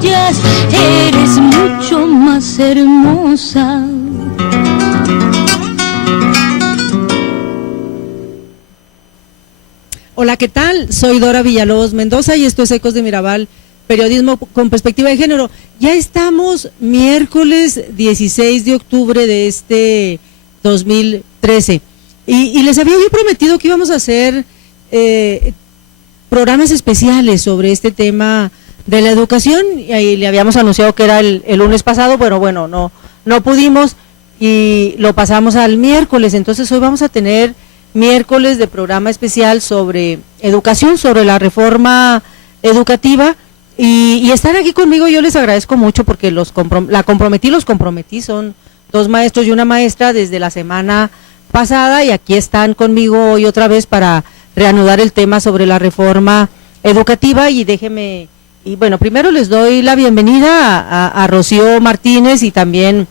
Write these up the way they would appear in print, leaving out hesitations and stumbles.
vayas, eres mucho más hermosa. Hola, ¿qué tal? Soy Dora Villalobos Mendoza y esto es Ecos de Mirabal, periodismo con perspectiva de género. Ya estamos miércoles 16 de octubre de este 2013 y les había yo prometido que íbamos a hacer programas especiales sobre este tema de la educación y le habíamos anunciado que era el lunes pasado, pero bueno, no pudimos y lo pasamos al miércoles. Entonces hoy vamos a tener miércoles de programa especial sobre educación, sobre la reforma educativa y están aquí conmigo. Yo les agradezco mucho porque los comprometí, son 2 maestros y una maestra desde la semana pasada y aquí están conmigo hoy otra vez para reanudar el tema sobre la reforma educativa. Y déjeme, y bueno, primero les doy la bienvenida a Rocío Martínez, y también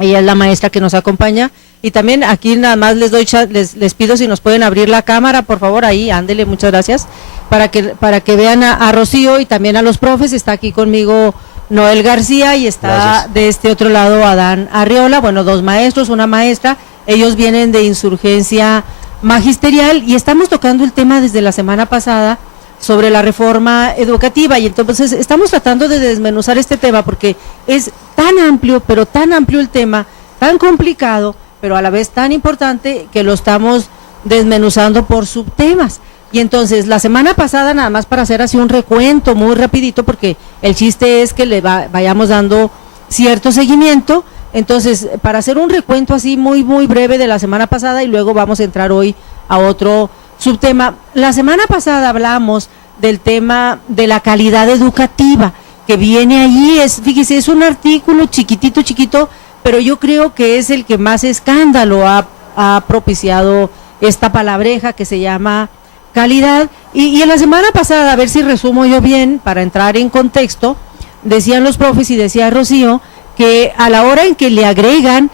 ella es la maestra que nos acompaña, y también aquí nada más les pido si nos pueden abrir la cámara, por favor, ahí, ándele, muchas gracias, para que vean a Rocío y también a los profes. Está aquí conmigo Noel García y está gracias. De este otro lado Adán Arriola, bueno, 2 maestros, una maestra, ellos vienen de Insurgencia Magisterial y estamos tocando el tema desde la semana pasada sobre la reforma educativa, y entonces estamos tratando de desmenuzar este tema porque es tan amplio, pero tan amplio el tema, tan complicado, pero a la vez tan importante, que lo estamos desmenuzando por subtemas. Y entonces la semana pasada, nada más para hacer así un recuento muy rapidito, porque el chiste es que le vayamos dando cierto seguimiento. Entonces, para hacer un recuento así muy breve de la semana pasada, y luego vamos a entrar hoy a otro subtema. La semana pasada hablamos del tema de la calidad educativa, que viene allí, fíjese, es un artículo chiquitito, pero yo creo que es el que más escándalo ha propiciado esta palabreja que se llama calidad. Y en la semana pasada, a ver si resumo yo bien, para entrar en contexto, decían los profes y decía Rocío, que a la hora en que le agregan,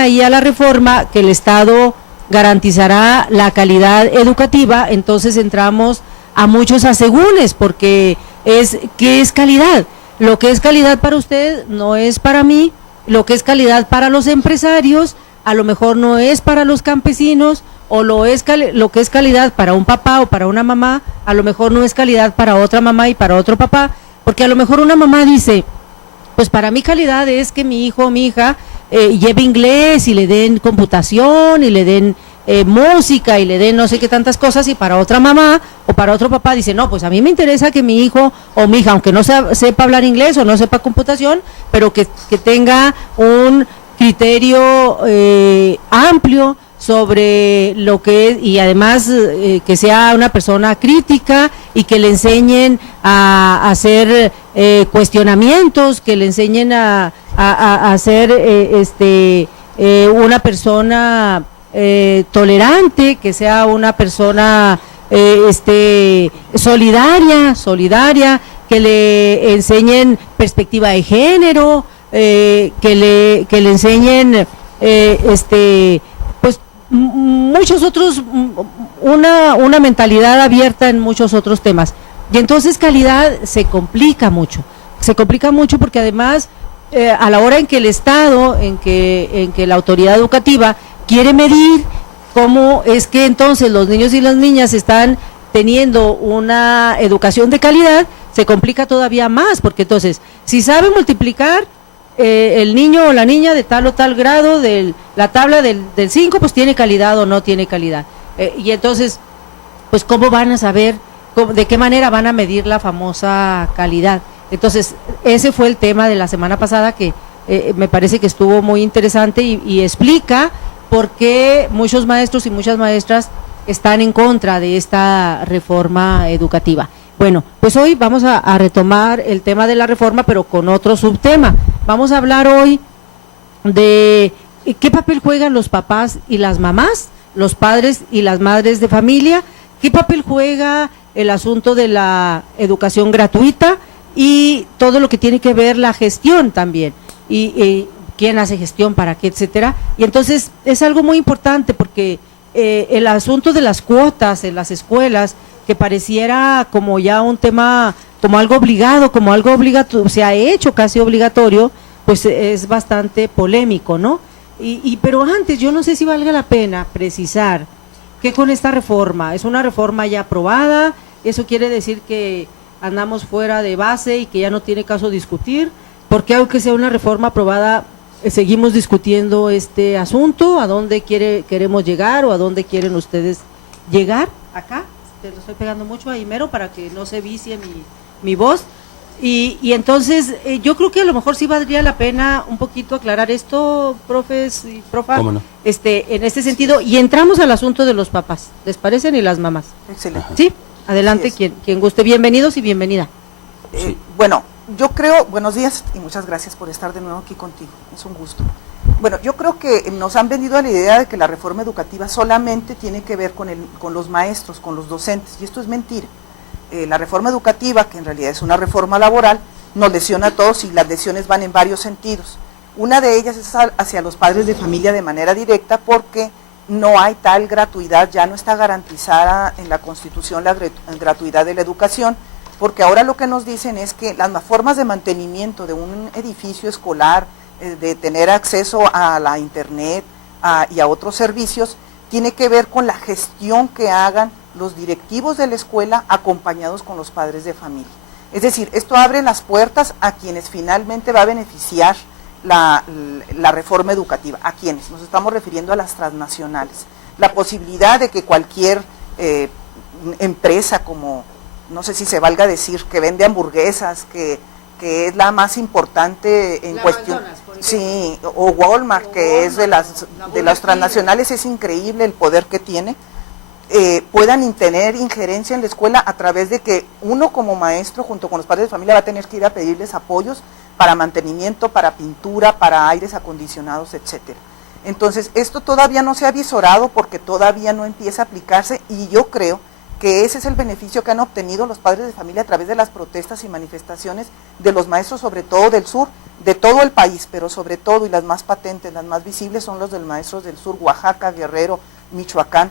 ahí a la reforma, que el Estado garantizará la calidad educativa, entonces entramos a muchos asegúnes, porque ¿qué es calidad? Lo que es calidad para usted no es para mí, lo que es calidad para los empresarios, a lo mejor no es para los campesinos, o lo que es calidad para un papá o para una mamá, a lo mejor no es calidad para otra mamá y para otro papá, porque a lo mejor una mamá dice, pues para mí calidad es que mi hijo o mi hija lleve inglés y le den computación y le den música y le den no sé qué tantas cosas, y para otra mamá o para otro papá dice, no, pues a mí me interesa que mi hijo o mi hija, aunque no sepa hablar inglés o no sepa computación, pero que tenga un criterio amplio sobre lo que es, y además que sea una persona crítica y que le enseñen a hacer cuestionamientos, que le enseñen a ser una persona tolerante, que sea una persona solidaria, que le enseñen perspectiva de género, que le enseñen pues muchos otros, una mentalidad abierta en muchos otros temas. Y entonces calidad se complica mucho porque además a la hora en que el Estado, en que la autoridad educativa quiere medir cómo es que entonces los niños y las niñas están teniendo una educación de calidad, se complica todavía más, porque entonces si sabe multiplicar el niño o la niña de tal o tal grado de la tabla del 5, pues tiene calidad o no tiene calidad, y entonces pues cómo van a saber, de qué manera van a medir la famosa calidad. Entonces ese fue el tema de la semana pasada, que me parece que estuvo muy interesante y explica por qué muchos maestros y muchas maestras están en contra de esta reforma educativa. Bueno, pues hoy vamos a retomar el tema de la reforma, pero con otro subtema. Vamos a hablar hoy de qué papel juegan los papás y las mamás, los padres y las madres de familia, qué papel juega el asunto de la educación gratuita y todo lo que tiene que ver la gestión también, y quién hace gestión, para qué, etcétera. Y entonces es algo muy importante porque el asunto de las cuotas en las escuelas, que pareciera como ya un tema como algo obligado, como algo obligatorio, se ha hecho casi obligatorio, pues es bastante polémico, ¿no? Pero antes, yo no sé si valga la pena precisar que con esta reforma, es una reforma ya aprobada, eso quiere decir que andamos fuera de base y que ya no tiene caso discutir, porque aunque sea una reforma aprobada, seguimos discutiendo este asunto, a dónde queremos llegar o a dónde quieren ustedes llegar, acá, te lo estoy pegando mucho ahí mero para que no se vicie mi voz, y entonces yo creo que a lo mejor sí valdría la pena un poquito aclarar esto, profes y profa, ¿Cómo no? En este sentido, y entramos al asunto de los papás, ¿les parecen? Y las mamás. Excelente. Sí, adelante, quien guste, bienvenidos y bienvenida. Sí. Bueno, yo creo, buenos días y muchas gracias por estar de nuevo aquí contigo, es un gusto. Bueno, yo creo que nos han vendido a la idea de que la reforma educativa solamente tiene que ver con los maestros, con los docentes, y esto es mentira. La reforma educativa, que en realidad es una reforma laboral, nos lesiona a todos y las lesiones van en varios sentidos. Una de ellas es hacia los padres de familia de manera directa porque no hay tal gratuidad, ya no está garantizada en la Constitución la gratuidad de la educación, porque ahora lo que nos dicen es que las formas de mantenimiento de un edificio escolar, de tener acceso a la internet y a otros servicios, tiene que ver con la gestión que hagan los directivos de la escuela acompañados con los padres de familia. Es decir, esto abre las puertas a quienes finalmente va a beneficiar la reforma educativa. ¿A quienes? Nos estamos refiriendo a las transnacionales. La posibilidad de que cualquier empresa como, no sé si se valga decir, que vende hamburguesas, que es la más importante en cuestión. Sí, o Walmart, que es de las transnacionales, es increíble el poder que tiene. Puedan tener injerencia en la escuela a través de que uno como maestro junto con los padres de familia va a tener que ir a pedirles apoyos para mantenimiento, para pintura, para aires acondicionados, etcétera. Entonces, esto todavía no se ha visorado porque todavía no empieza a aplicarse y yo creo que ese es el beneficio que han obtenido los padres de familia a través de las protestas y manifestaciones de los maestros, sobre todo del sur, de todo el país, pero sobre todo, y las más patentes, las más visibles, son los de maestros del sur, Oaxaca, Guerrero, Michoacán,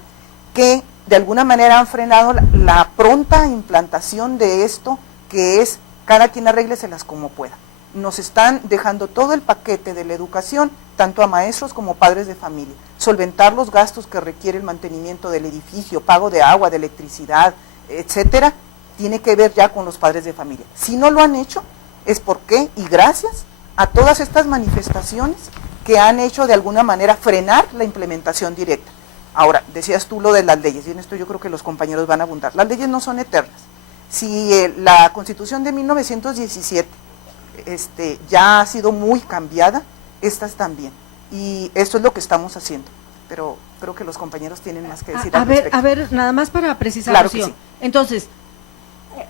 que de alguna manera han frenado la pronta implantación de esto, que es cada quien arrégleselas como pueda. Nos están dejando todo el paquete de la educación, tanto a maestros como padres de familia, solventar los gastos que requiere el mantenimiento del edificio, pago de agua, de electricidad, etcétera, tiene que ver ya con los padres de familia. Si no lo han hecho, es porque, y gracias a todas estas manifestaciones que han hecho de alguna manera frenar la implementación directa. Ahora, decías tú lo de las leyes, y en esto yo creo que los compañeros van a abundar. Las leyes no son eternas. Si la Constitución de 1917 ya ha sido muy cambiada, estas también. Y esto es lo que estamos haciendo. Pero creo que los compañeros tienen más que decir al respecto. A ver, nada más para precisar. Claro que sí. Entonces,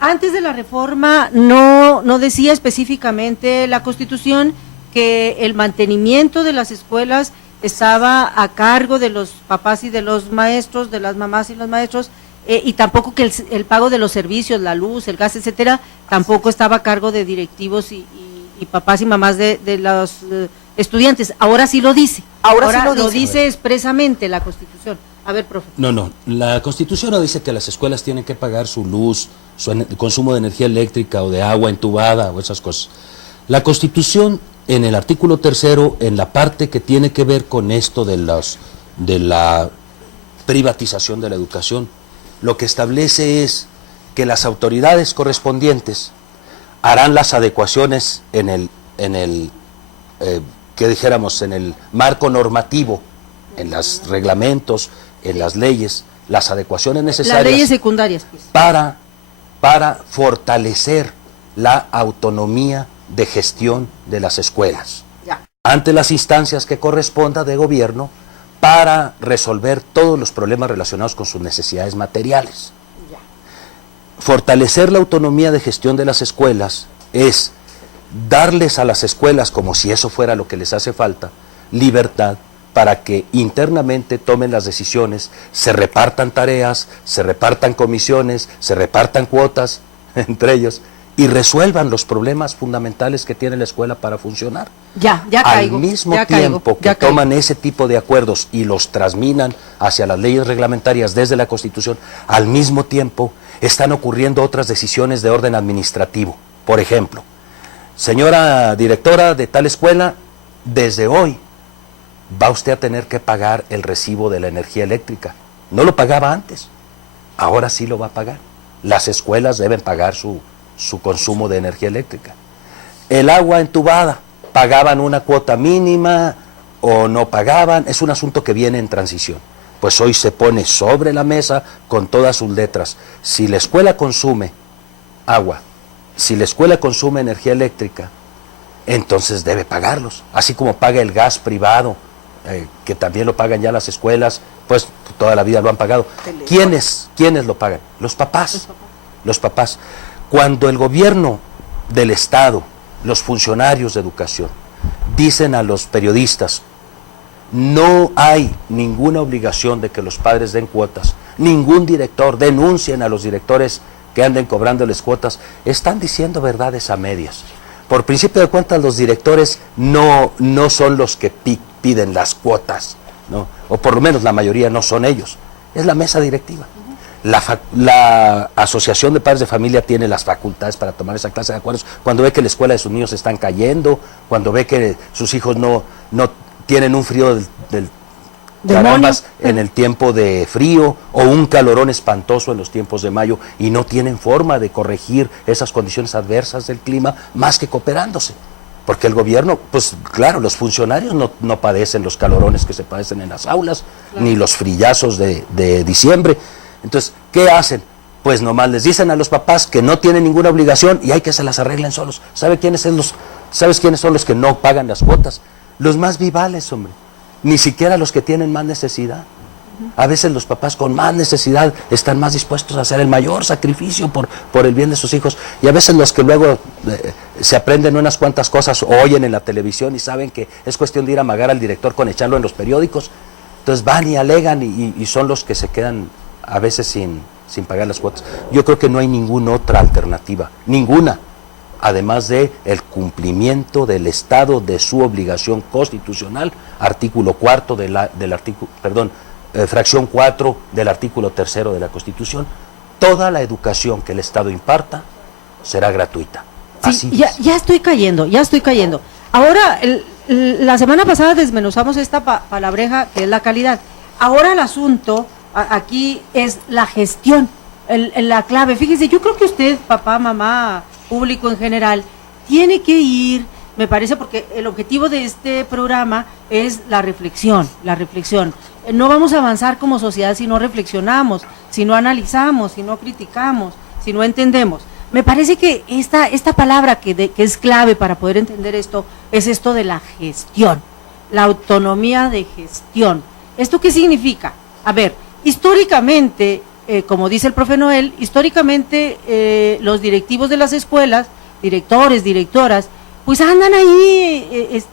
antes de la reforma no decía específicamente la Constitución que el mantenimiento de las escuelas estaba a cargo de los papás y de los maestros, de las mamás y los maestros, y tampoco que el pago de los servicios, la luz, el gas, etcétera, tampoco estaba a cargo de directivos y papás y mamás de los estudiantes. Ahora sí lo dice. Ahora sí lo dice expresamente la Constitución. A ver, profe. No, la Constitución no dice que las escuelas tienen que pagar su luz, su consumo de energía eléctrica o de agua entubada o esas cosas. La Constitución, en el artículo 3º, en la parte que tiene que ver con esto de la privatización de la educación, lo que establece es que las autoridades correspondientes harán las adecuaciones en el marco normativo, en los reglamentos, en las leyes, las adecuaciones necesarias. Las leyes secundarias, pues. Para fortalecer la autonomía de gestión de las escuelas, ante las instancias que corresponda de gobierno, para resolver todos los problemas relacionados con sus necesidades materiales. Fortalecer la autonomía de gestión de las escuelas es darles a las escuelas, como si eso fuera lo que les hace falta, libertad para que internamente tomen las decisiones, se repartan tareas, se repartan comisiones, se repartan cuotas entre ellos, y resuelvan los problemas fundamentales que tiene la escuela para funcionar. Ya caigo. Al mismo ya tiempo caigo, que ya caigo. toman ese tipo de acuerdos y los transminan hacia las leyes reglamentarias desde la Constitución, al mismo tiempo están ocurriendo otras decisiones de orden administrativo. Por ejemplo, señora directora de tal escuela, desde hoy va usted a tener que pagar el recibo de la energía eléctrica. No lo pagaba antes, ahora sí lo va a pagar. Las escuelas deben pagar su consumo de energía eléctrica. El agua entubada, pagaban una cuota mínima o no pagaban, es un asunto que viene en transición. Pues hoy se pone sobre la mesa con todas sus letras. Si la escuela consume agua, si la escuela consume energía eléctrica, entonces debe pagarlos, así como paga el gas privado, que también lo pagan ya las escuelas, pues toda la vida lo han pagado. ¿Quiénes lo pagan? Los papás. Los papás. Cuando el gobierno del Estado, los funcionarios de educación, dicen a los periodistas, no hay ninguna obligación de que los padres den cuotas, ningún director, denuncien a los directores que anden cobrándoles cuotas, están diciendo verdades a medias. Por principio de cuentas, los directores no son los que piden las cuotas, ¿no? O por lo menos la mayoría no son ellos, es la mesa directiva. La Asociación de Padres de Familia tiene las facultades para tomar esa clase de acuerdos cuando ve que la escuela de sus niños están cayendo, cuando ve que sus hijos no tienen un frío del carambas en el tiempo de frío o un calorón espantoso en los tiempos de mayo y no tienen forma de corregir esas condiciones adversas del clima más que cooperándose. Porque el gobierno, pues claro, los funcionarios no padecen los calorones que se padecen en las aulas, claro, ni los frillazos de diciembre. Entonces, ¿qué hacen? Pues nomás les dicen a los papás que no tienen ninguna obligación y hay que se las arreglen solos. ¿Sabes quiénes son los que no pagan las cuotas? Los más vivales, hombre. Ni siquiera los que tienen más necesidad. A veces los papás con más necesidad están más dispuestos a hacer el mayor sacrificio por el bien de sus hijos. Y a veces los que luego se aprenden unas cuantas cosas o oyen en la televisión y saben que es cuestión de ir a amagar al director con echarlo en los periódicos. Entonces van y alegan y son los que se quedan a veces sin pagar las cuotas. Yo creo que no hay ninguna otra alternativa, ninguna, además de el cumplimiento del Estado de su obligación constitucional, artículo 4 fracción 4 del artículo 3 de la Constitución. Toda la educación que el Estado imparta será gratuita. Sí, ya estoy cayendo. Ahora, la semana pasada desmenuzamos esta palabreja que es la calidad. Ahora el asunto aquí es la gestión, la clave. Fíjese, yo creo que usted, papá, mamá, público en general, tiene que ir, me parece, porque el objetivo de este programa es la reflexión. No vamos a avanzar como sociedad si no reflexionamos, si no analizamos, si no criticamos, si no entendemos. Me parece que esta palabra que es clave para poder entender esto, es esto de la gestión, la autonomía de gestión. ¿Esto qué significa? A ver, históricamente, como dice el profe Noel, históricamente los directivos de las escuelas, directores, directoras, pues andan ahí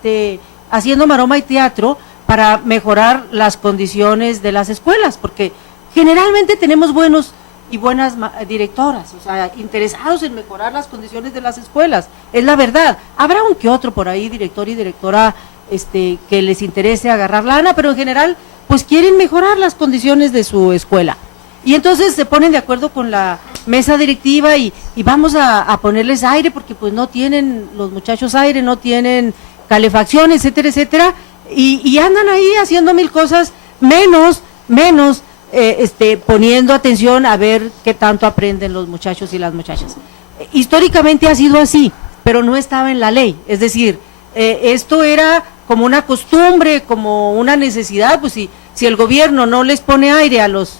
haciendo maroma y teatro para mejorar las condiciones de las escuelas, porque generalmente tenemos buenos y buenas directoras, o sea, interesados en mejorar las condiciones de las escuelas, es la verdad. Habrá un que otro por ahí, director y directora, que les interese agarrar lana, pero en general, pues quieren mejorar las condiciones de su escuela. Y entonces se ponen de acuerdo con la mesa directiva y vamos a ponerles aire, porque pues no tienen los muchachos aire, no tienen calefacción, etcétera, etcétera, y andan ahí haciendo mil cosas, menos poniendo atención a ver qué tanto aprenden los muchachos y las muchachas. Históricamente ha sido así, pero no estaba en la ley, es decir, esto era como una costumbre, como una necesidad. Pues si el gobierno no les pone aire a los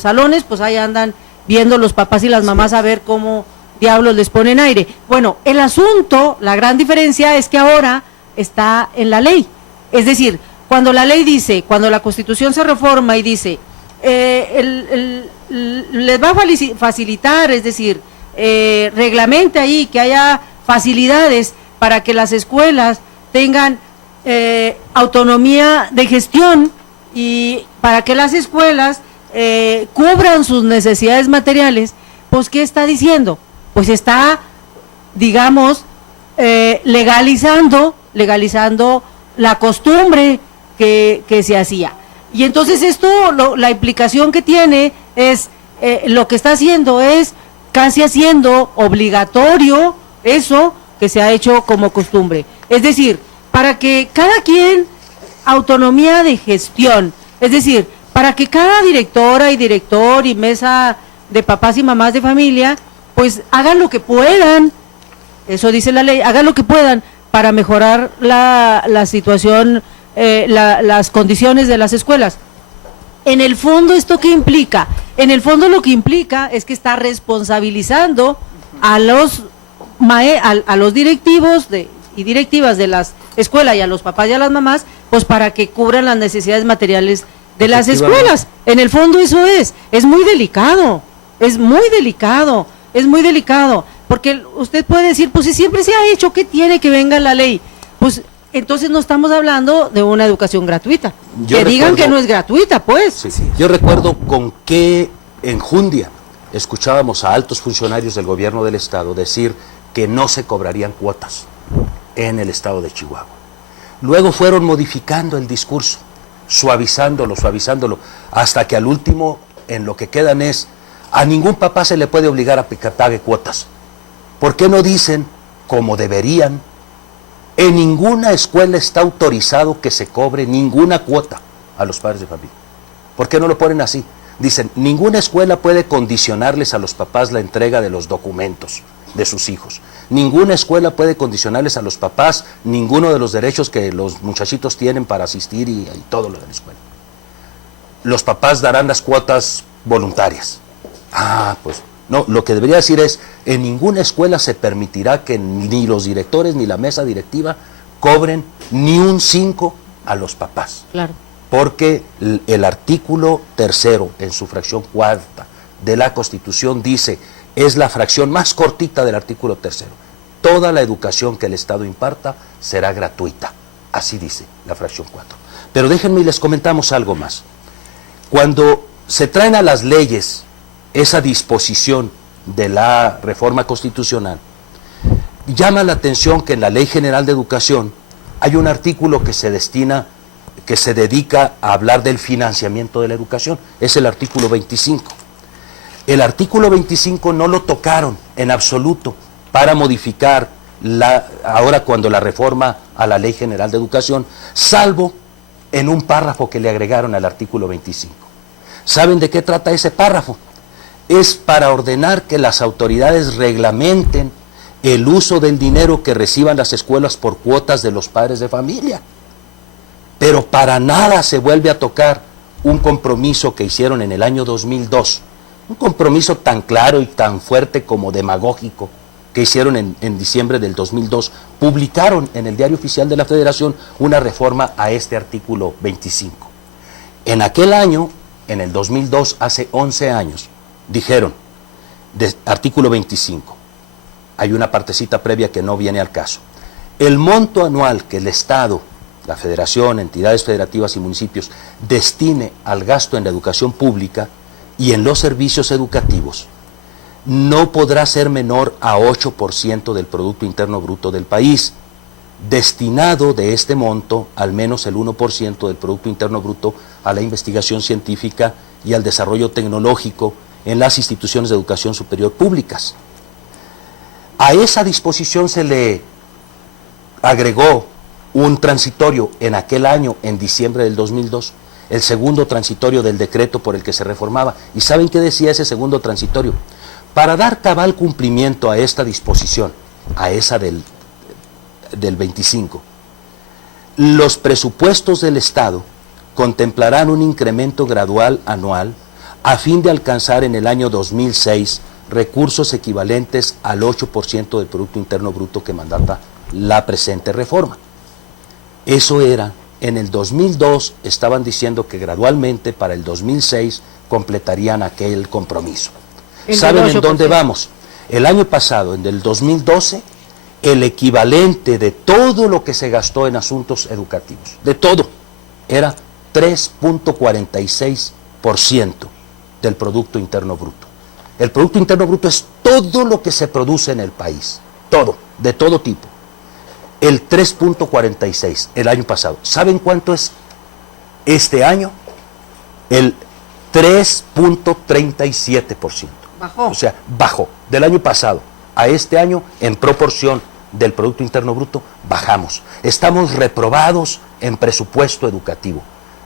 salones, pues ahí andan viendo los papás y las mamás a ver cómo diablos les ponen aire. Bueno, el asunto, la gran diferencia es que ahora está en la ley, es decir, cuando la ley dice, cuando la Constitución se reforma y dice, les va a facilitar, es decir, reglamente ahí que haya facilidades para que las escuelas tengan autonomía de gestión y para que las escuelas cubran sus necesidades materiales, pues ¿qué está diciendo? Pues está digamos, legalizando la costumbre que se hacía. Y entonces esto, la implicación que tiene es, lo que está haciendo es casi haciendo obligatorio eso que se ha hecho como costumbre. Es decir, para que cada quien, autonomía de gestión, es decir, para que cada directora y director y mesa de papás y mamás de familia, pues hagan lo que puedan, eso dice la ley, hagan lo que puedan para mejorar la situación, las condiciones de las escuelas. En el fondo, ¿esto qué implica? En el fondo lo que implica es que está responsabilizando a los directivos y directivas de las escuelas y a los papás y a las mamás, pues para que cubran las necesidades materiales de las escuelas. En el fondo eso es muy delicado, porque usted puede decir, pues si siempre se ha hecho, ¿qué tiene que venga la ley? Pues entonces no estamos hablando de una educación gratuita. Digan que no es gratuita, pues. Sí, sí. Yo recuerdo con qué enjundia escuchábamos a altos funcionarios del gobierno del estado decir que no se cobrarían cuotas en el estado de Chihuahua. Luego fueron modificando el discurso, suavizándolo, hasta que al último en lo que quedan es, a ningún papá se le puede obligar a que pague cuotas. ¿Por qué no dicen, como deberían, en ninguna escuela está autorizado que se cobre ninguna cuota a los padres de familia? ¿Por qué no lo ponen así? Dicen, ninguna escuela puede condicionarles a los papás la entrega de los documentos de sus hijos. Ninguna escuela puede condicionarles a los papás ninguno de los derechos que los muchachitos tienen para asistir y todo lo de la escuela. Los papás darán las cuotas voluntarias. Pues no, lo que debería decir es, en ninguna escuela se permitirá que ni los directores ni la mesa directiva cobren ni un 5 a los papás. Claro. Porque el artículo 3º, en su fracción 4ª de la Constitución, dice, es la fracción más cortita del artículo 3º. Toda la educación que el Estado imparta será gratuita. Así dice la fracción 4. Pero déjenme y les comentamos algo más. Cuando se traen a las leyes esa disposición de la reforma constitucional, llama la atención que en la Ley General de Educación hay un artículo que se dedica a hablar del financiamiento de la educación. Es el artículo 25. El artículo 25 no lo tocaron en absoluto para modificar ahora cuando la reforma a la Ley General de Educación, salvo en un párrafo que le agregaron al artículo 25. ¿Saben de qué trata ese párrafo? Es para ordenar que las autoridades reglamenten el uso del dinero que reciban las escuelas por cuotas de los padres de familia. Pero para nada se vuelve a tocar un compromiso que hicieron en el año 2002, un compromiso tan claro y tan fuerte como demagógico que hicieron en diciembre del 2002. Publicaron en el Diario Oficial de la Federación una reforma a este artículo 25. En aquel año, en el 2002, hace 11 años, dijeron, de artículo 25, hay una partecita previa que no viene al caso, el monto anual que el Estado, la Federación, entidades federativas y municipios destine al gasto en la educación pública y en los servicios educativos no podrá ser menor a 8% del Producto Interno Bruto del país. Destinado de este monto, al menos el 1% del Producto Interno Bruto a la investigación científica y al desarrollo tecnológico en las instituciones de educación superior públicas. A esa disposición se le agregó un transitorio en aquel año, en diciembre del 2002, el segundo transitorio del decreto por el que se reformaba. ¿Y saben qué decía ese segundo transitorio? Para dar cabal cumplimiento a esta disposición, a esa del 25, los presupuestos del Estado contemplarán un incremento gradual anual a fin de alcanzar en el año 2006 recursos equivalentes al 8% del Producto Interno Bruto que mandata la presente reforma. Eso era, en el 2002 estaban diciendo que gradualmente para el 2006 completarían aquel compromiso. ¿Saben en dónde vamos? El año pasado, en el 2012, el equivalente de todo lo que se gastó en asuntos educativos, de todo, era 3.46% del Producto Interno Bruto. El Producto Interno Bruto es todo lo que se produce en el país. todo, de todo tipo. El 3.46 el año pasado. ¿Saben cuánto es este año? El 3.37%. Bajó. O sea, bajó. Del año pasado a este año, en proporción del Producto Interno Bruto, bajamos. Estamos reprobados en presupuesto educativo.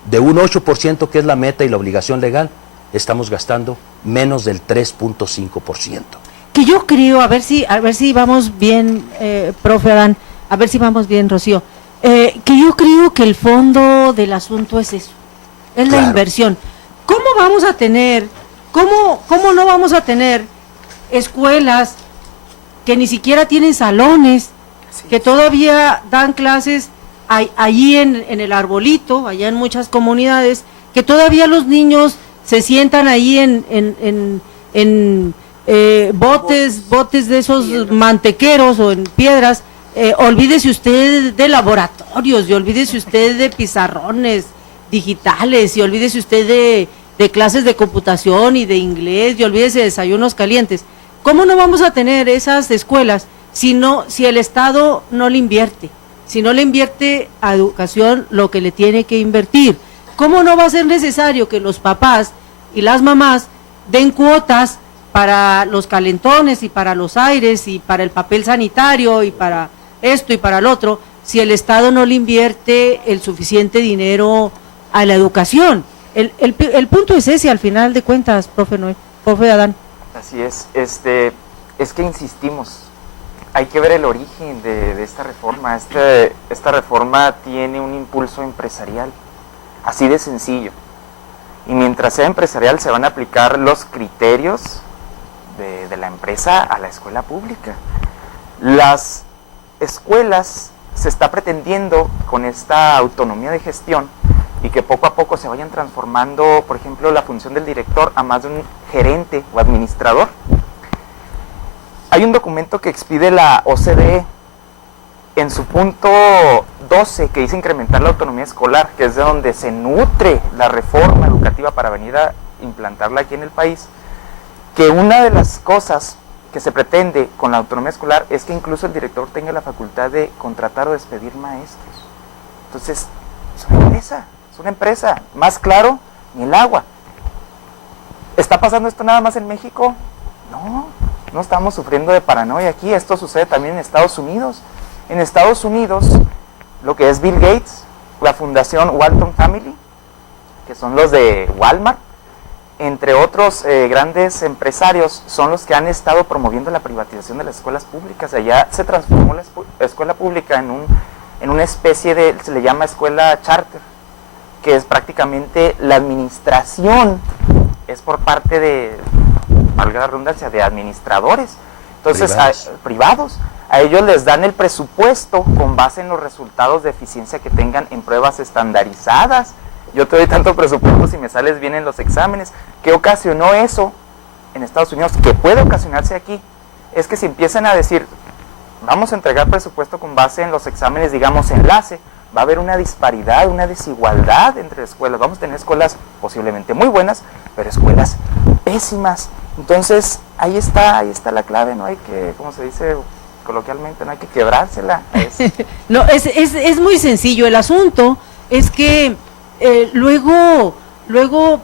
De un 8%, que es la meta y la obligación legal, estamos gastando menos del 3.5%. Que yo creo, a ver si vamos bien, profe Adán, a ver si vamos bien, Rocío, que yo creo que el fondo del asunto es eso, es Claro. la inversión. ¿Cómo vamos a tener, cómo no vamos a tener escuelas que ni siquiera tienen salones, Sí. que todavía dan clases allí en el arbolito, allá en muchas comunidades, que todavía los niños se sientan ahí en botes de esos mantequeros o en piedras? Olvídese usted de laboratorios, y olvídese usted de pizarrones digitales, y olvídese usted de clases de computación y de inglés, y olvídese de desayunos calientes. ¿Cómo no vamos a tener esas escuelas si el Estado no le invierte? Si no le invierte a educación lo que le tiene que invertir. ¿Cómo no va a ser necesario que los papás y las mamás den cuotas para los calentones y para los aires y para el papel sanitario y para esto y para el otro, si el Estado no le invierte el suficiente dinero a la educación? El punto es ese, al final de cuentas, profe Adán. Así es, es que insistimos, hay que ver el origen de esta reforma. Esta reforma tiene un impulso empresarial, así de sencillo. Y mientras sea empresarial se van a aplicar los criterios de la empresa a la escuela pública. Las escuelas se está pretendiendo con esta autonomía de gestión y que poco a poco se vayan transformando, por ejemplo, la función del director a más de un gerente o administrador. Hay un documento que expide la OCDE en su punto 12 que dice incrementar la autonomía escolar, que es de donde se nutre la reforma educativa para venir a implantarla aquí en el país, que una de las cosas que se pretende con la autonomía escolar es que incluso el director tenga la facultad de contratar o despedir maestros. Entonces, es una empresa, más claro, ni el agua. ¿Está pasando esto nada más en México? No estamos sufriendo de paranoia aquí, esto sucede también en Estados Unidos. En Estados Unidos, lo que es Bill Gates, la fundación Walton Family, que son los de Walmart, entre otros grandes empresarios, son los que han estado promoviendo la privatización de las escuelas públicas. Allá se transformó la escuela pública en una especie de, se le llama escuela charter, que es prácticamente la administración, es por parte de, valga la redundancia, de administradores. Entonces, privados. A ellos les dan el presupuesto con base en los resultados de eficiencia que tengan en pruebas estandarizadas. Yo te doy tanto presupuesto si me sales bien en los exámenes. ¿Qué ocasionó eso en Estados Unidos? ¿Qué puede ocasionarse aquí? Es que si empiezan a decir, vamos a entregar presupuesto con base en los exámenes, digamos, enlace, va a haber una disparidad, una desigualdad entre escuelas. Vamos a tener escuelas posiblemente muy buenas, pero escuelas pésimas. Entonces, ahí está la clave, no hay que, como se dice coloquialmente, no hay que quebrársela. No, es muy sencillo. El asunto es que luego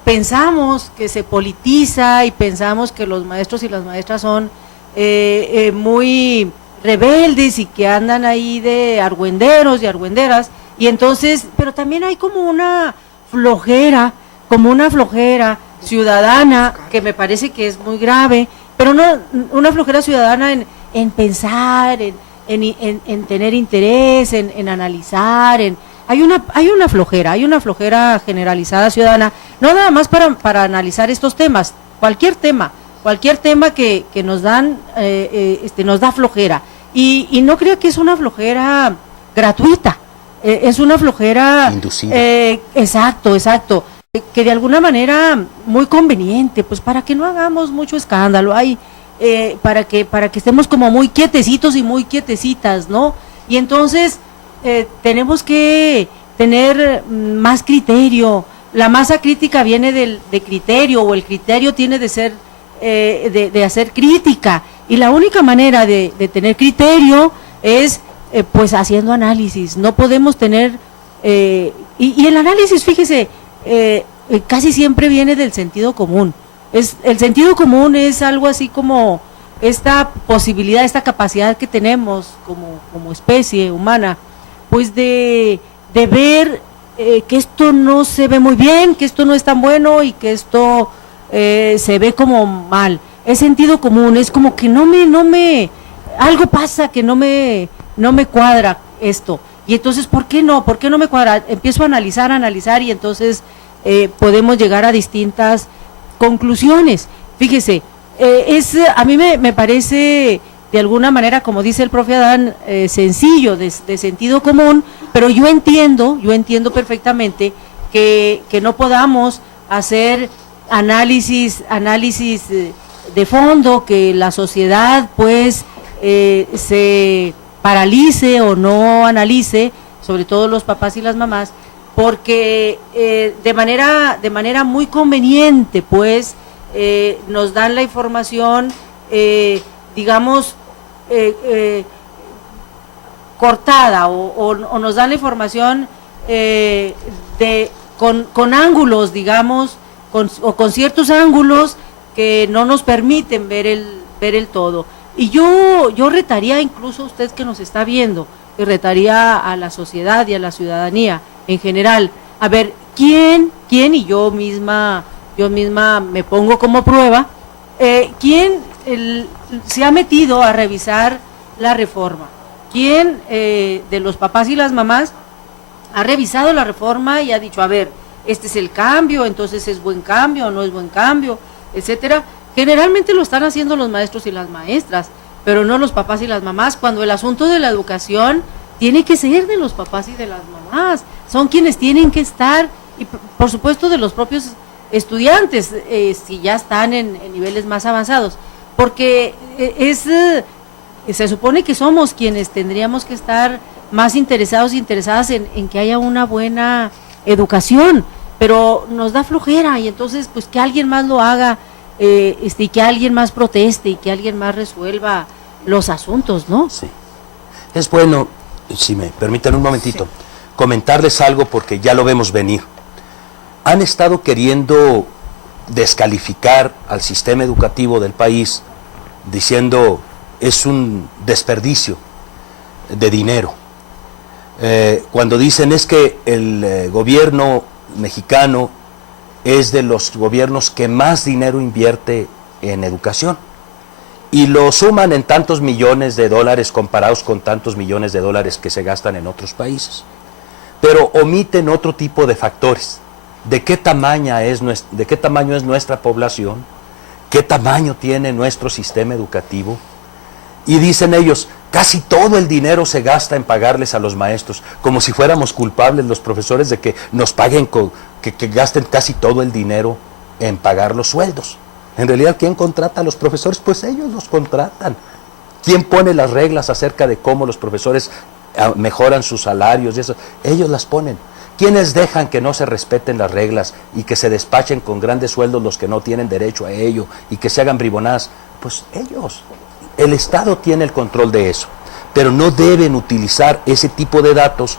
pensamos que se politiza y pensamos que los maestros y las maestras son muy rebeldes y que andan ahí de argüenderos y argüenderas, y entonces, pero también hay como una flojera ciudadana que me parece que es muy grave, pero no una flojera ciudadana en pensar, en tener interés, en analizar, hay una flojera generalizada ciudadana, no nada más para analizar estos temas, cualquier tema que nos dan, nos da flojera, y no creo que es una flojera gratuita, es una flojera inducida. Exacto, que de alguna manera muy conveniente, pues para que no hagamos mucho escándalo, para que estemos como muy quietecitos y muy quietecitas, ¿no? Y entonces tenemos que tener más criterio. La masa crítica viene de criterio, o el criterio tiene de ser de hacer crítica, Y la única manera de tener criterio es pues haciendo análisis. No podemos tener, y el análisis, fíjese, casi siempre viene del sentido común. El sentido común es algo así como esta posibilidad, esta capacidad que tenemos como especie humana, pues de ver que esto no se ve muy bien, que esto no es tan bueno y que esto se ve como mal. Es sentido común, es como que algo pasa que no me cuadra esto. Y entonces, ¿por qué no me cuadra? Empiezo a analizar y entonces podemos llegar a distintas conclusiones. Fíjese, a mí me parece de alguna manera, como dice el profe Adán, sencillo, de sentido común, pero yo entiendo perfectamente que no podamos hacer análisis de fondo, que la sociedad pues se paralice o no analice, sobre todo los papás y las mamás, porque de manera muy conveniente pues nos dan la información digamos cortada o nos dan la información con ángulos, digamos, con ciertos ángulos que no nos permiten ver el todo. Y yo retaría incluso a usted que nos está viendo, y retaría a la sociedad y a la ciudadanía en general, a ver, ¿quién y yo misma me pongo como prueba, quién se ha metido a revisar la reforma? ¿Quién de los papás y las mamás ha revisado la reforma y ha dicho, a ver, este es el cambio, entonces es buen cambio o no es buen cambio, etcétera? Generalmente lo están haciendo los maestros y las maestras, pero no los papás y las mamás, cuando el asunto de la educación tiene que ser de los papás y de las mamás. Son quienes tienen que estar, y por supuesto de los propios estudiantes, si ya están en niveles más avanzados, porque se supone que somos quienes tendríamos que estar más interesados e interesadas en que haya una buena educación, pero nos da flojera, y entonces pues que alguien más lo haga, y que alguien más proteste y que alguien más resuelva los asuntos, ¿no? Sí. Es bueno, si me permiten un momentito, sí, comentarles algo porque ya lo vemos venir. Han estado queriendo descalificar al sistema educativo del país diciendo es un desperdicio de dinero. Cuando dicen es que el gobierno mexicano es de los gobiernos que más dinero invierte en educación, y lo suman en tantos millones de dólares comparados con tantos millones de dólares que se gastan en otros países, pero omiten otro tipo de factores. ¿De qué tamaño es nuestra población? ¿Qué tamaño tiene nuestro sistema educativo? Y dicen ellos, casi todo el dinero se gasta en pagarles a los maestros, como si fuéramos culpables los profesores de que nos paguen, que gasten casi todo el dinero en pagar los sueldos. En realidad, ¿quién contrata a los profesores? Pues ellos los contratan. ¿Quién pone las reglas acerca de cómo los profesores mejoran sus salarios y eso? Ellos las ponen. ¿Quiénes dejan que no se respeten las reglas y que se despachen con grandes sueldos los que no tienen derecho a ello y que se hagan bribonadas? Pues ellos. El Estado tiene el control de eso, pero no deben utilizar ese tipo de datos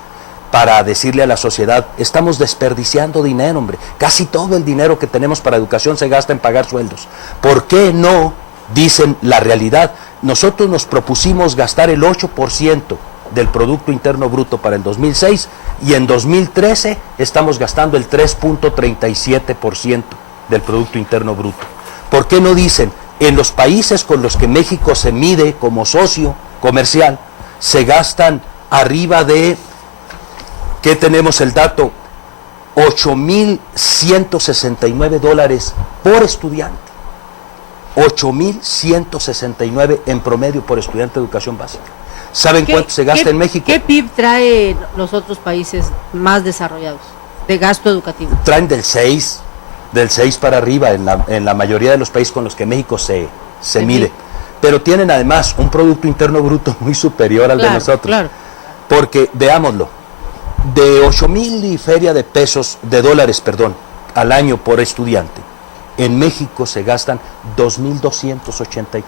para decirle a la sociedad, estamos desperdiciando dinero, hombre. Casi todo el dinero que tenemos para educación se gasta en pagar sueldos. ¿Por qué no dicen la realidad? Nosotros nos propusimos gastar el 8% del Producto Interno Bruto para el 2006 y en 2013 estamos gastando el 3.37% del Producto Interno Bruto. ¿Por qué no dicen, en los países con los que México se mide como socio comercial, se gastan arriba de, ¿qué tenemos el dato? $8,169 por estudiante. 8,169 en promedio por estudiante de educación básica. ¿Saben cuánto se gasta en México? ¿Qué PIB trae los otros países más desarrollados de gasto educativo? Traen del 6 para arriba en la mayoría de los países con los que México se mide. Pero tienen además un Producto Interno Bruto muy superior al de nosotros. Claro. Porque, veámoslo, de 8,000 y feria de dólares al año por estudiante, en México se gastan $2,284.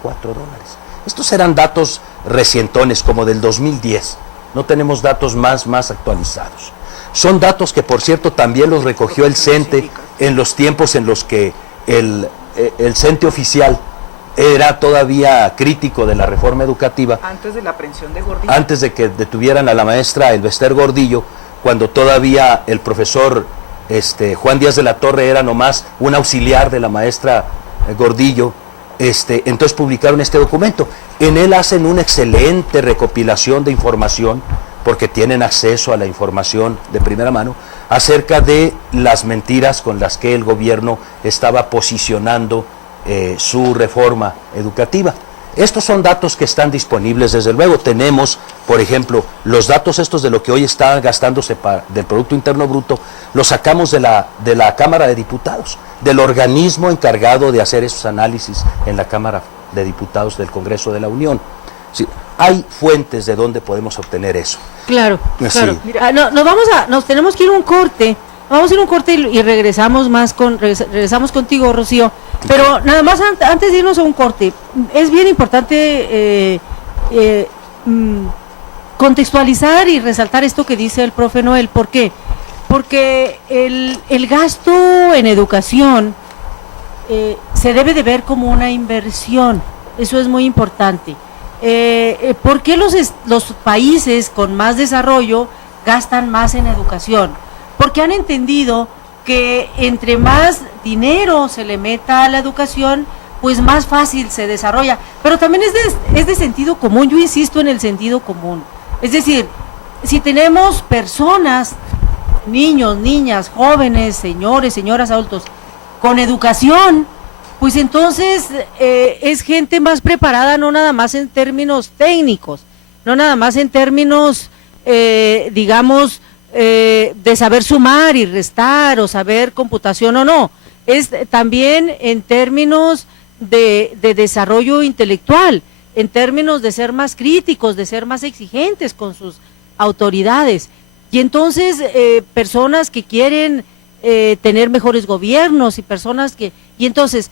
Estos eran datos recientones, como del 2010. No tenemos datos más actualizados. Son datos que, por cierto, también los recogió el CENTE en los tiempos en los que el CENTE oficial era todavía crítico de la reforma educativa. Antes de la aprehensión de Gordillo. Antes de que detuvieran a la maestra Elbester Gordillo, cuando todavía el profesor Juan Díaz de la Torre era nomás un auxiliar de la maestra Gordillo, entonces publicaron este documento. En él hacen una excelente recopilación de información, porque tienen acceso a la información de primera mano, acerca de las mentiras con las que el gobierno estaba posicionando su reforma educativa. Estos son datos que están disponibles, desde luego. Tenemos, por ejemplo, los datos estos de lo que hoy está gastándose del Producto Interno Bruto, los sacamos de la Cámara de Diputados, del organismo encargado de hacer esos análisis en la Cámara de Diputados del Congreso de la Unión. Sí, hay fuentes de donde podemos obtener eso. Claro, Sí. claro. Nos tenemos que ir a un corte. Vamos a ir a un corte y regresamos regresamos contigo, Rocío. Pero nada más antes de irnos a un corte, es bien importante contextualizar y resaltar esto que dice el profe Noel. ¿Por qué? Porque el gasto en educación se debe de ver como una inversión. Eso es muy importante. ¿Por qué los países con más desarrollo gastan más en educación? Porque han entendido que entre más dinero se le meta a la educación, pues más fácil se desarrolla. Pero también es de sentido común. Yo insisto en el sentido común. Es decir, si tenemos personas, niños, niñas, jóvenes, señores, señoras, adultos, con educación, pues entonces es gente más preparada, no nada más en términos técnicos, no nada más en términos, digamos, de saber sumar y restar o saber computación o no, es también en términos de desarrollo intelectual, en términos de ser más críticos, de ser más exigentes con sus autoridades. Y entonces personas que quieren tener mejores gobiernos y personas que... Y entonces,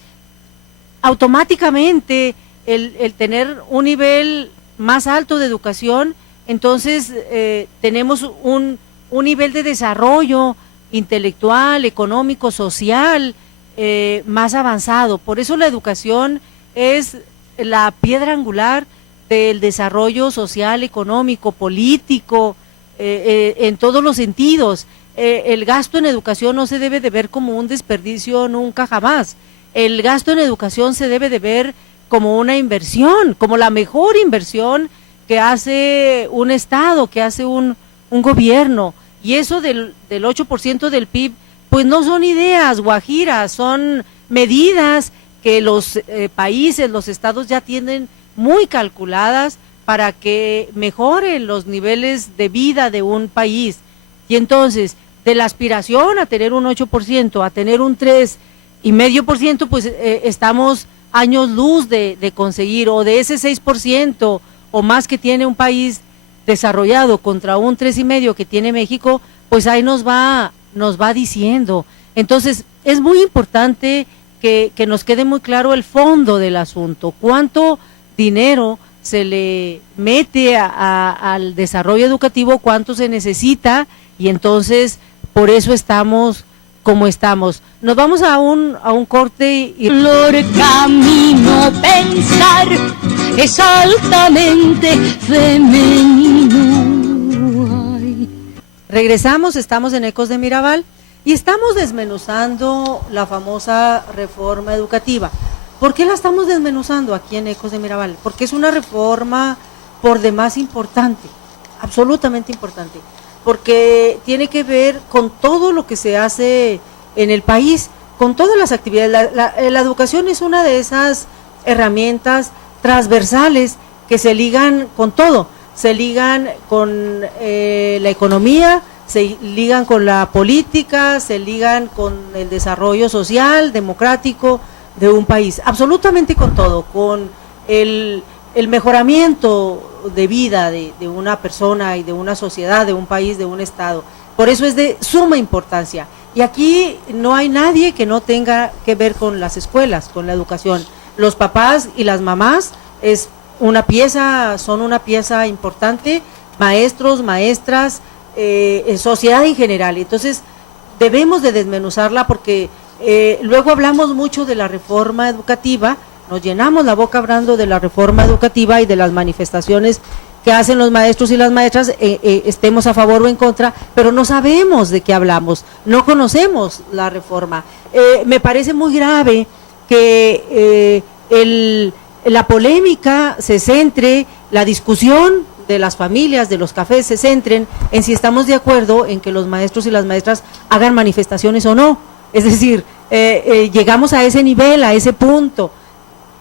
automáticamente, el tener un nivel más alto de educación, entonces tenemos un nivel de desarrollo intelectual, económico, social, más avanzado. Por eso la educación es la piedra angular del desarrollo social, económico, político, en todos los sentidos. El gasto en educación no se debe de ver como un desperdicio nunca jamás. El gasto en educación se debe de ver como una inversión, como la mejor inversión que hace un Estado, que hace un gobierno. Y eso del 8% del PIB, pues no son ideas guajiras, son medidas que los países, los estados ya tienen muy calculadas para que mejoren los niveles de vida de un país. Y entonces, de la aspiración a tener un 8%, a tener un 3,5%, pues estamos años luz de conseguir, o de ese 6% o más que tiene un país desarrollado contra un 3,5% que tiene México, pues ahí nos va diciendo. Entonces, es muy importante que nos quede muy claro el fondo del asunto, cuánto dinero se le mete al desarrollo educativo, cuánto se necesita, y entonces por eso estamos como estamos. Nos vamos a un corte y... Flor camino pensar es altamente femenino. Ay. Regresamos, estamos en Ecos de Mirabal y estamos desmenuzando la famosa reforma educativa. ¿Por qué la estamos desmenuzando aquí en Ecos de Mirabal? Porque es una reforma por demás importante, absolutamente importante, porque tiene que ver con todo lo que se hace en el país, con todas las actividades. La educación es una de esas herramientas transversales que se ligan con todo, se ligan con la economía, se ligan con la política, se ligan con el desarrollo social, democrático de un país, absolutamente con todo, con el mejoramiento de vida de una persona y de una sociedad, de un país, de un estado. Por eso es de suma importancia. Y aquí no hay nadie que no tenga que ver con las escuelas, con la educación. Los papás y las mamás es son una pieza importante, maestros, maestras, sociedad en general. Entonces, debemos de desmenuzarla porque luego hablamos mucho de la reforma educativa, nos llenamos la boca hablando de la reforma educativa y de las manifestaciones que hacen los maestros y las maestras, estemos a favor o en contra, pero no sabemos de qué hablamos, no conocemos la reforma. Me parece muy grave que la polémica se centre, la discusión de las familias, de los cafés, se centren en si estamos de acuerdo en que los maestros y las maestras hagan manifestaciones o no. Es decir, llegamos a ese nivel, a ese punto,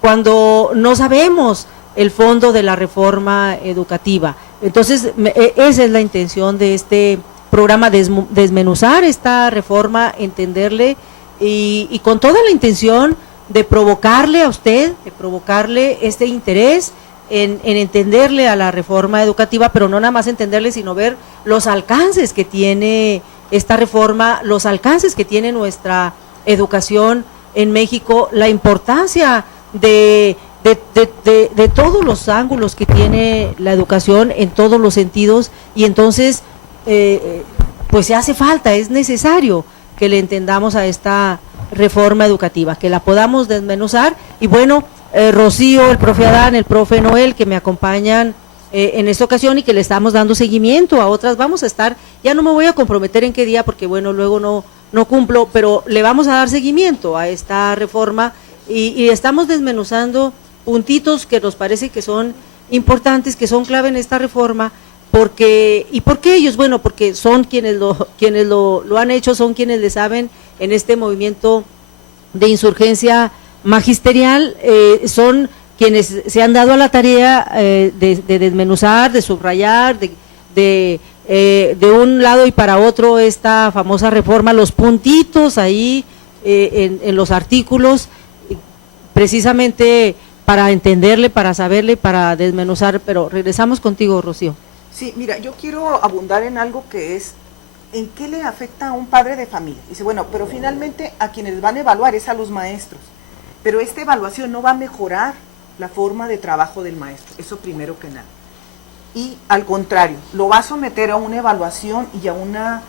cuando no sabemos el fondo de la reforma educativa. Entonces, esa es la intención de este programa, desmenuzar esta reforma, entenderle y con toda la intención de provocarle a usted, de provocarle este interés en entenderle a la reforma educativa, pero no nada más entenderle, sino ver los alcances que tiene esta reforma, los alcances que tiene nuestra educación en México, la importancia de todos los ángulos que tiene la educación en todos los sentidos, y entonces pues se hace falta, es necesario que le entendamos a esta reforma educativa, que la podamos desmenuzar. Y bueno, Rocío, el profe Adán, el profe Noel, que me acompañan en esta ocasión y que le estamos dando seguimiento a otras, vamos a estar, ya no me voy a comprometer en qué día porque bueno, luego no cumplo, pero le vamos a dar seguimiento a esta reforma y estamos desmenuzando puntitos que nos parece que son importantes, que son clave en esta reforma. ¿Y por qué ellos? Bueno, porque son quienes lo han hecho, son quienes le saben en este movimiento de insurgencia magisterial, son quienes se han dado a la tarea de desmenuzar, de subrayar, de un lado y para otro esta famosa reforma, los puntitos ahí en los artículos, precisamente para entenderle, para saberle, para desmenuzar. Pero regresamos contigo, Rocío. Sí, mira, yo quiero abundar en algo que es, ¿en qué le afecta a un padre de familia? Dice, bueno, pero finalmente a quienes van a evaluar es a los maestros, pero esta evaluación no va a mejorar la forma de trabajo del maestro, eso primero que nada. Y al contrario, lo va a someter a una evaluación y a una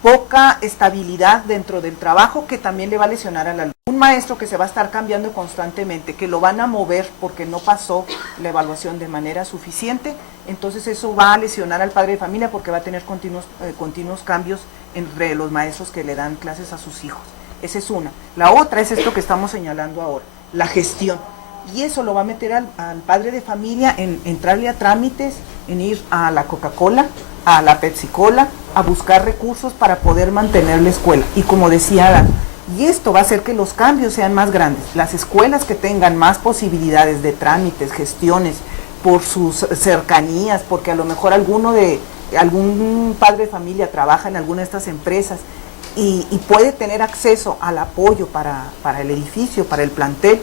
poca estabilidad dentro del trabajo que también le va a lesionar al alumno. Un maestro que se va a estar cambiando constantemente, que lo van a mover porque no pasó la evaluación de manera suficiente, entonces eso va a lesionar al padre de familia porque va a tener continuos cambios entre los maestros que le dan clases a sus hijos. Esa es una. La otra es esto que estamos señalando ahora, la gestión. Y eso lo va a meter al padre de familia en entrarle a trámites, en ir a la Coca-Cola, a la Pepsi-Cola, a buscar recursos para poder mantener la escuela. Y como decía Adán, y esto va a hacer que los cambios sean más grandes. Las escuelas que tengan más posibilidades de trámites, gestiones, por sus cercanías, porque a lo mejor algún padre de familia trabaja en alguna de estas empresas y puede tener acceso al apoyo para el edificio, para el plantel,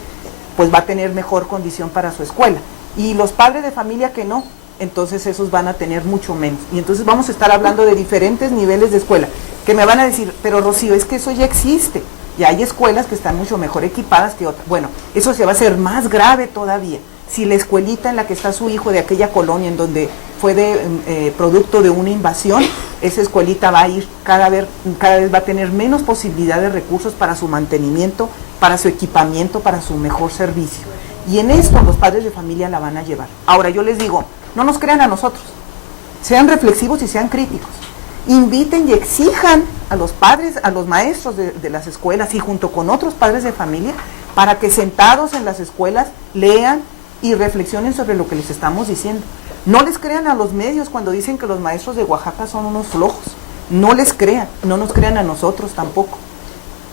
pues va a tener mejor condición para su escuela. Y los padres de familia que no, entonces esos van a tener mucho menos. Y entonces vamos a estar hablando de diferentes niveles de escuela, que me van a decir, pero Rocío, es que eso ya existe, y hay escuelas que están mucho mejor equipadas que otras. Bueno, eso se va a hacer más grave todavía, si la escuelita en la que está su hijo de aquella colonia en donde fue producto de una invasión, esa escuelita va a ir cada vez va a tener menos posibilidad de recursos para su mantenimiento, para su equipamiento, para su mejor servicio. Y en esto los padres de familia la van a llevar. Ahora yo les digo, no nos crean a nosotros, sean reflexivos y sean críticos. Inviten y exijan a los padres, a los maestros de las escuelas y junto con otros padres de familia, para que sentados en las escuelas lean y reflexionen sobre lo que les estamos diciendo. No les crean a los medios cuando dicen que los maestros de Oaxaca son unos flojos. No les crean, no nos crean a nosotros tampoco.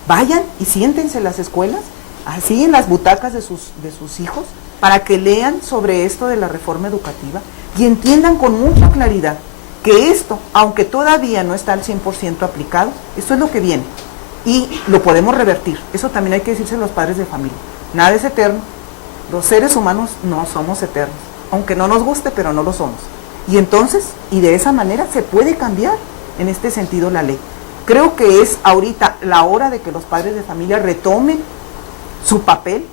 Vayan y siéntense en las escuelas, así en las butacas de sus hijos, para que lean sobre esto de la reforma educativa y entiendan con mucha claridad que esto, aunque todavía no está al 100% aplicado, esto es lo que viene y lo podemos revertir. Eso también hay que decirse a los padres de familia. Nada es eterno. Los seres humanos no somos eternos, aunque no nos guste, pero no lo somos. Y entonces, y de esa manera se puede cambiar en este sentido la ley. Creo que es ahorita la hora de que los padres de familia retomen su papel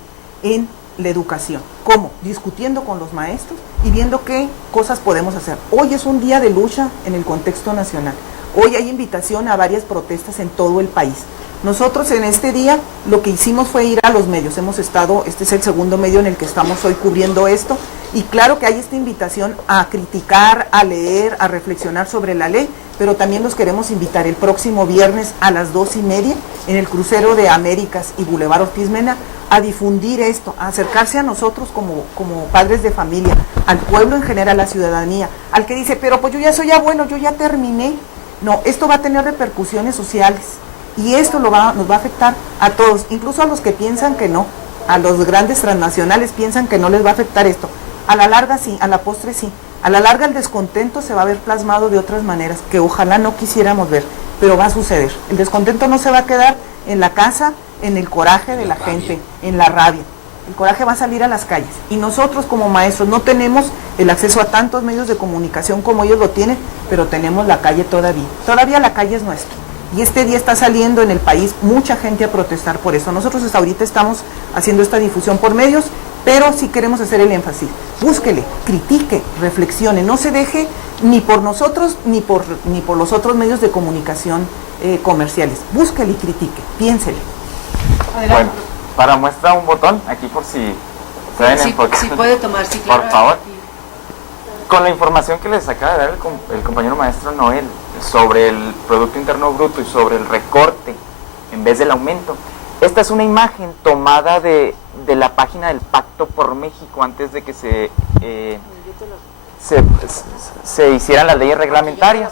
en la educación. ¿Cómo? Discutiendo con los maestros y viendo qué cosas podemos hacer. Hoy es un día de lucha en el contexto nacional. Hoy hay invitación a varias protestas en todo el país. Nosotros en este día lo que hicimos fue ir a los medios. Hemos estado, este es el segundo medio en el que estamos hoy cubriendo esto, y claro que hay esta invitación a criticar, a leer, a reflexionar sobre la ley, pero también los queremos invitar el próximo viernes a las 2:30 en el crucero de Américas y Boulevard Ortiz Mena a difundir esto, a acercarse a nosotros como padres de familia, al pueblo en general, a la ciudadanía, al que dice, pero pues yo ya soy abuelo, yo ya terminé. No, esto va a tener repercusiones sociales y esto nos va a afectar a todos, incluso a los que piensan que no, a los grandes transnacionales piensan que no les va a afectar esto. A la larga sí, a la postre sí. A la larga el descontento se va a ver plasmado de otras maneras que ojalá no quisiéramos ver, pero va a suceder. El descontento no se va a quedar en la casa, en el coraje de la gente, en la rabia. El coraje va a salir a las calles y nosotros como maestros no tenemos el acceso a tantos medios de comunicación como ellos lo tienen, pero tenemos la calle todavía. Todavía la calle es nuestra. Y este día está saliendo en el país mucha gente a protestar por eso. Nosotros hasta ahorita estamos haciendo esta difusión por medios, pero sí queremos hacer el énfasis. Búsquele, critique, reflexione, no se deje ni por nosotros ni por los otros medios de comunicación comerciales. Búsquele y critique, piénsele. Bueno, para muestra un botón, aquí por si pueden enfocar. Sí puede tomar, sí, claro. Por favor. Con la información que les acaba de dar el compañero maestro Noel sobre el Producto Interno Bruto y sobre el recorte en vez del aumento, esta es una imagen tomada de la página del Pacto por México antes de que se hicieran las leyes reglamentarias.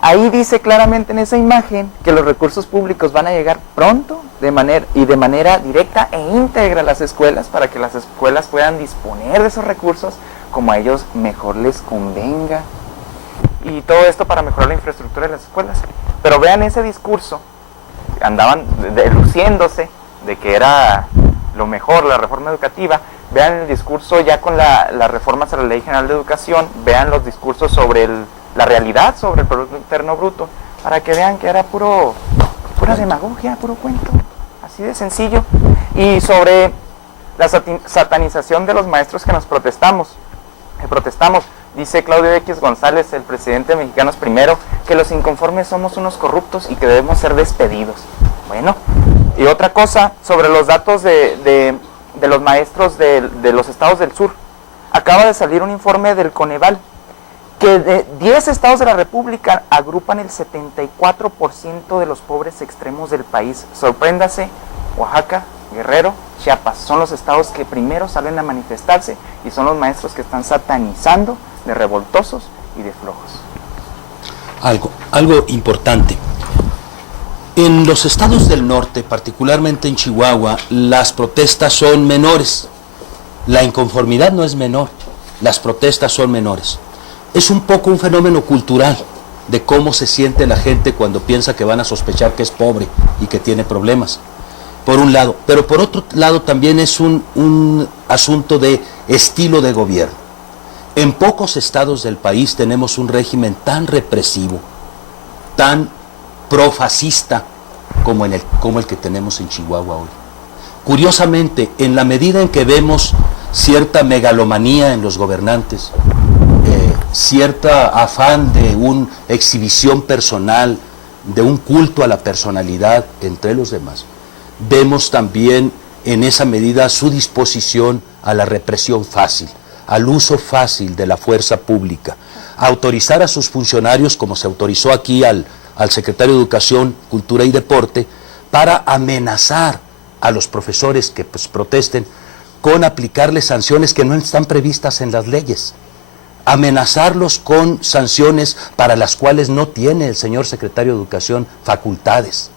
Ahí dice claramente en esa imagen que los recursos públicos van a llegar pronto de manera directa e íntegra a las escuelas para que las escuelas puedan disponer de esos recursos como a ellos mejor les convenga. Y todo esto para mejorar la infraestructura de las escuelas. Pero vean ese discurso, andaban luciéndose de que era lo mejor la reforma educativa. Vean el discurso ya con las reformas a la Ley General de Educación, vean los discursos sobre la realidad sobre el Producto Interno Bruto, para que vean que era pura demagogia, puro cuento, así de sencillo. Y sobre la satanización de los maestros que protestamos, dice Claudio X González, el presidente de Mexicanos Primero, que los inconformes somos unos corruptos y que debemos ser despedidos. Bueno, y otra cosa sobre los datos de los maestros de los estados del sur. Acaba de salir un informe del Coneval que de 10 estados de la República agrupan el 74% de los pobres extremos del país. Sorpréndase, Oaxaca, Guerrero, Chiapas, son los estados que primero salen a manifestarse y son los maestros que están satanizando de revoltosos y de flojos. Algo importante. En los estados del norte, particularmente en Chihuahua, las protestas son menores. La inconformidad no es menor, las protestas son menores. Es un poco un fenómeno cultural de cómo se siente la gente cuando piensa que van a sospechar que es pobre y que tiene problemas, por un lado. Pero por otro lado también es un asunto de estilo de gobierno. En pocos estados del país tenemos un régimen tan represivo, tan profascista como el que tenemos en Chihuahua hoy. Curiosamente, en la medida en que vemos cierta megalomanía en los gobernantes, cierta afán de una exhibición personal, de un culto a la personalidad entre los demás, vemos también en esa medida su disposición a la represión fácil, al uso fácil de la fuerza pública, a autorizar a sus funcionarios, como se autorizó aquí al secretario de Educación, Cultura y Deporte, para amenazar a los profesores que protesten con aplicarles sanciones que no están previstas en las leyes, amenazarlos con sanciones para las cuales no tiene el señor secretario de Educación facultades.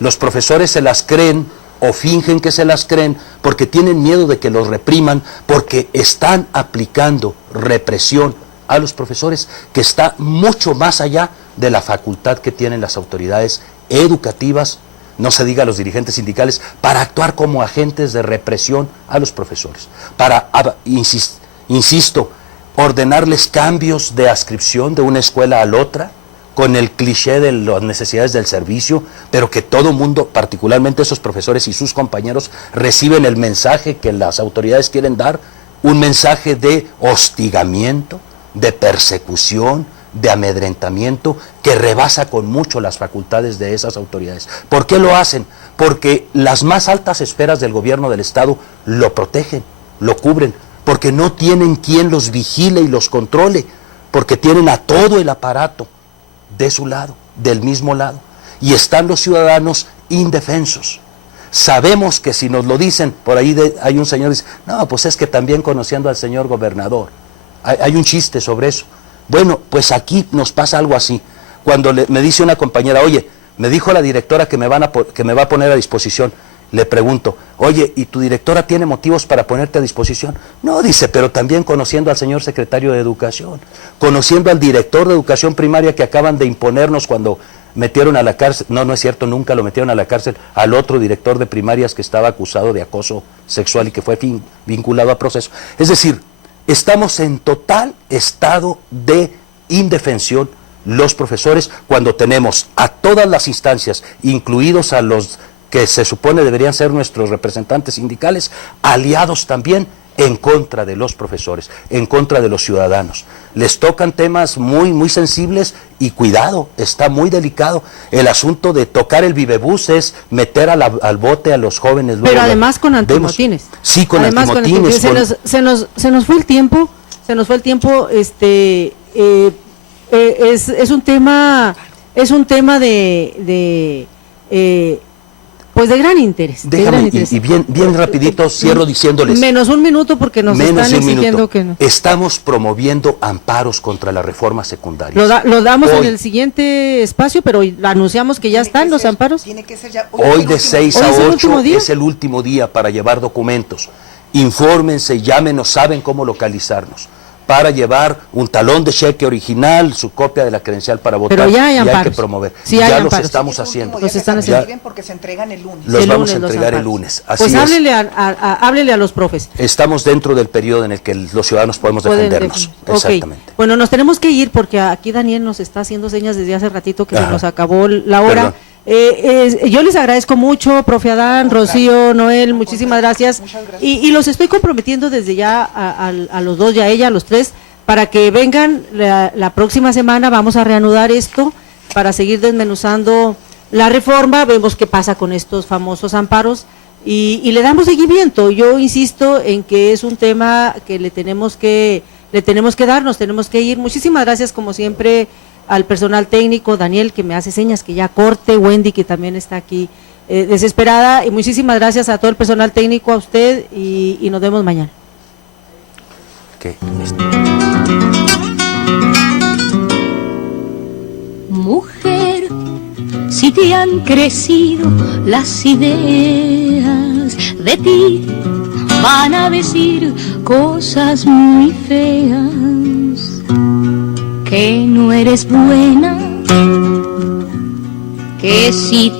Los profesores se las creen o fingen que se las creen porque tienen miedo de que los repriman, porque están aplicando represión a los profesores que está mucho más allá de la facultad que tienen las autoridades educativas, no se diga a los dirigentes sindicales, para actuar como agentes de represión a los profesores, para, insisto, ordenarles cambios de adscripción de una escuela a la otra, con el cliché de las necesidades del servicio, pero que todo mundo, particularmente esos profesores y sus compañeros, reciben el mensaje que las autoridades quieren dar, un mensaje de hostigamiento, de persecución, de amedrentamiento, que rebasa con mucho las facultades de esas autoridades. ¿Por qué lo hacen? Porque las más altas esferas del gobierno del Estado lo protegen, lo cubren, porque no tienen quien los vigile y los controle, porque tienen a todo el aparato de su lado, del mismo lado, y están los ciudadanos indefensos. Sabemos que si nos lo dicen, por ahí hay un señor que dice, no, pues es que también conociendo al señor gobernador, hay un chiste sobre eso. Bueno, pues aquí nos pasa algo así. Cuando me dice una compañera, oye, me dijo la directora que me va a poner a disposición, le pregunto, oye, ¿y tu directora tiene motivos para ponerte a disposición? No, dice, pero también conociendo al señor secretario de Educación, conociendo al director de Educación Primaria que acaban de imponernos cuando metieron a la cárcel, no es cierto, nunca lo metieron a la cárcel, al otro director de primarias que estaba acusado de acoso sexual y que fue vinculado a proceso. Es decir, estamos en total estado de indefensión los profesores cuando tenemos a todas las instancias, incluidos a los que se supone deberían ser nuestros representantes sindicales, aliados también en contra de los profesores, en contra de los ciudadanos. Les tocan temas muy, muy sensibles y cuidado, está muy delicado. El asunto de tocar el vivebús es meter al bote a los jóvenes. Pero además con antimotines. Sí, con antimotines. Se nos fue el tiempo, es un tema pues de gran interés. Déjame, y bien rapidito cierro diciéndoles. Menos un minuto porque nos están exigiendo que no. Estamos promoviendo amparos contra la reforma secundaria. Lo damos hoy, en el siguiente espacio, pero anunciamos que ya están los amparos. Tiene que ser ya hoy de 6 a 8 es el último día para llevar documentos. Infórmense, llámenos, saben cómo localizarnos, para llevar un talón de cheque original, su copia de la credencial para votar. Pero ya hay amparos. Hay que promover. Sí, ya los amparos. Estamos haciendo. Los están haciendo porque se entregan el lunes. Los vamos a entregar el lunes. Así pues es. háblele a los profes. Estamos dentro del periodo en el que los ciudadanos podemos defendernos. Exactamente. Okay. Bueno, nos tenemos que ir porque aquí Daniel nos está haciendo señas desde hace ratito que se nos acabó la hora. Yo les agradezco mucho, profe Adán, Rocío, Noel, muchísimas gracias. Y los estoy comprometiendo desde ya a los dos y a ella, a los tres, para que vengan la próxima semana. Vamos a reanudar esto para seguir desmenuzando la reforma, vemos qué pasa con estos famosos amparos y le damos seguimiento. Yo insisto en que es un tema que le tenemos que dar, nos tenemos que ir. Muchísimas gracias como siempre al personal técnico, Daniel que me hace señas que ya corte, Wendy que también está aquí desesperada, y muchísimas gracias a todo el personal técnico, a usted, y nos vemos mañana. Okay. Mujer, si te han crecido las ideas, de ti van a decir cosas muy feas, que no eres buena, que si